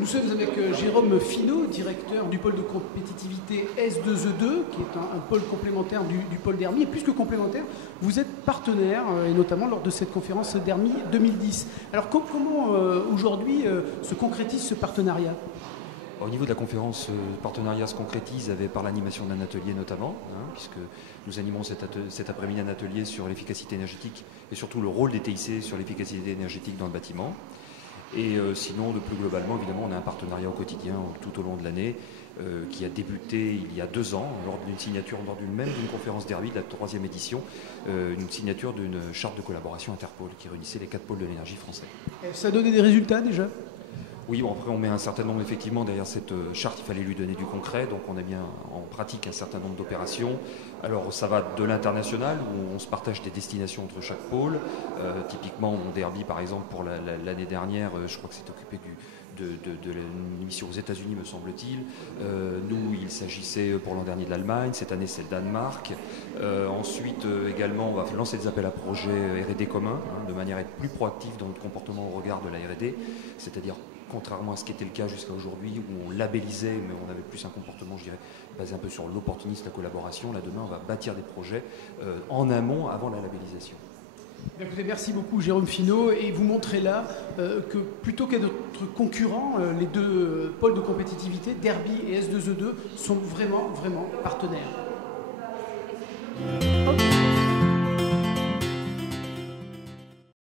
Nous sommes avec Jérôme Finot, directeur du pôle de compétitivité S2E2, qui est un pôle complémentaire du pôle Derby. Et plus que complémentaire, vous êtes partenaire, et notamment lors de cette conférence Derby 2010. Alors comment aujourd'hui se concrétise ce partenariat ? Au niveau de la conférence, le partenariat se concrétise par l'animation d'un atelier notamment, puisque nous animons cet après-midi un atelier sur l'efficacité énergétique et surtout le rôle des TIC sur l'efficacité énergétique dans le bâtiment. Et sinon, de plus globalement, évidemment, on a un partenariat au quotidien tout au long de l'année qui a débuté il y a 2 ans lors d'une signature, lors d'une conférence Derby de la 3e édition, une signature d'une charte de collaboration Interpol qui réunissait les 4 pôles de l'énergie français. Ça a donné des résultats déjà ? Oui, bon, après on met un certain nombre, effectivement, derrière cette charte, il fallait lui donner du concret, donc on a bien en pratique un certain nombre d'opérations. Alors ça va de l'international, où on se partage des destinations entre chaque pôle. Typiquement, mon Derby, par exemple, pour l'année dernière, je crois que c'est occupé de l'émission aux États-Unis, me semble-t-il. Nous, il s'agissait pour l'an dernier de l'Allemagne, cette année c'est le Danemark. Ensuite, également, on va lancer des appels à projets R&D communs, de manière à être plus proactif dans notre comportement au regard de la R&D, c'est-à-dire contrairement à ce qui était le cas jusqu'à aujourd'hui, où on labellisait, mais on avait plus un comportement, je dirais, basé un peu sur l'opportunisme, la collaboration. Là, demain, on va bâtir des projets en amont, avant la labellisation. Écoutez, merci beaucoup Jérôme Finot, et vous montrez là que plutôt qu'à notre concurrent, les 2 pôles de compétitivité, Derby et S2E2, sont vraiment partenaires.